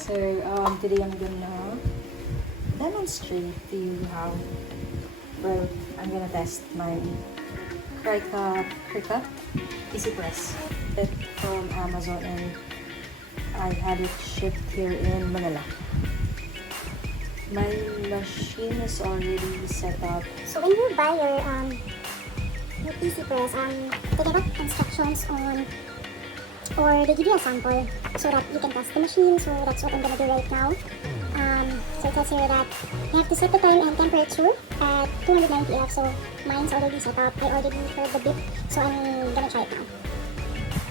So today I'm gonna demonstrate to you how, well, I'm gonna test my Cricut EasyPress from Amazon, and I had it shipped here in Manila. My machine is already set up. So when you buy your EasyPress, they give us instructions on, or they give you a sample so that you can test the machine. So that's what I'm gonna do right now. So it says here that you have to set the time and temperature at 290 F. So mine's already set up. I already heard the beep, so I'm gonna try it now.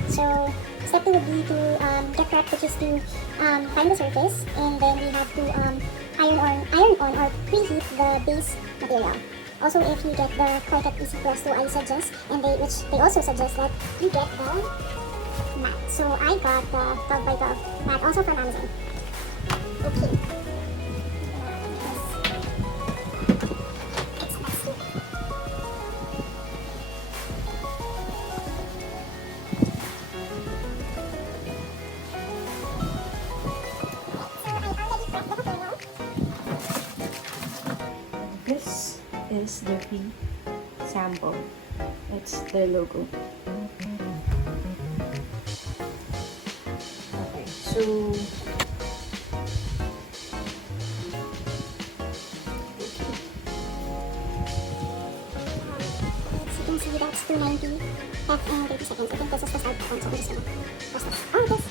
So step 2 would be to get prep, which is to find the surface, and then we have to iron on or preheat the base material. Also, if you get the Cricut EasyPress, so I suggest, which they also suggest, that you get the mat. So I got the 12x12 mat, also from Amazon. Okay. It's messy. This is the free sample. That's their logo. Okay, so As you can see, that's 290 F in 30 seconds. I think this is the start button, so I'm just gonna press this. Oh, this.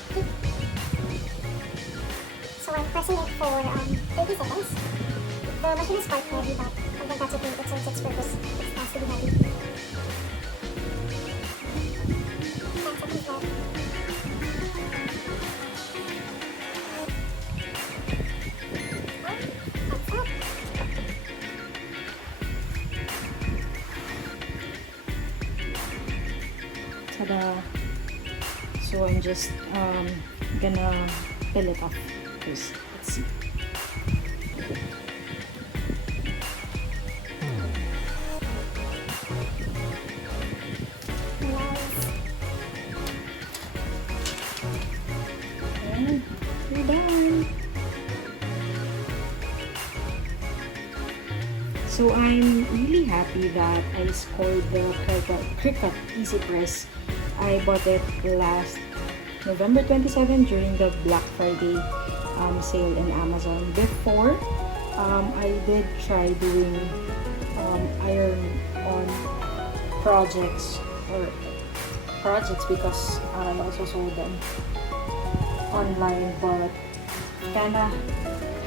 So I'm pressing it for 30 seconds. The machine is quite heavy, but I think that's okay. It serves its purpose. It has to be heavy. That's okay, heavy. ta-da! So I'm just gonna peel it off first. Let's see. And we're done. So I'm really happy that I scored the Cricut EasyPress. I bought it last November 27 during the Black Friday sale in Amazon. Before, I did try doing iron-on projects because I also sold them online, but kinda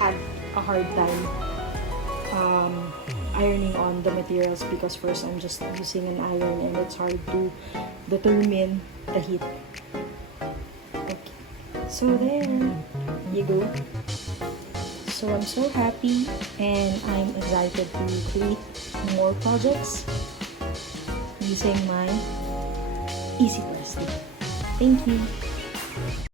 had a hard time ironing on the materials because first I'm just using an iron and it's hard to determine the heat. Okay, so there you go. So I'm so happy and I'm excited to create more projects using my EasyPress. Thank you.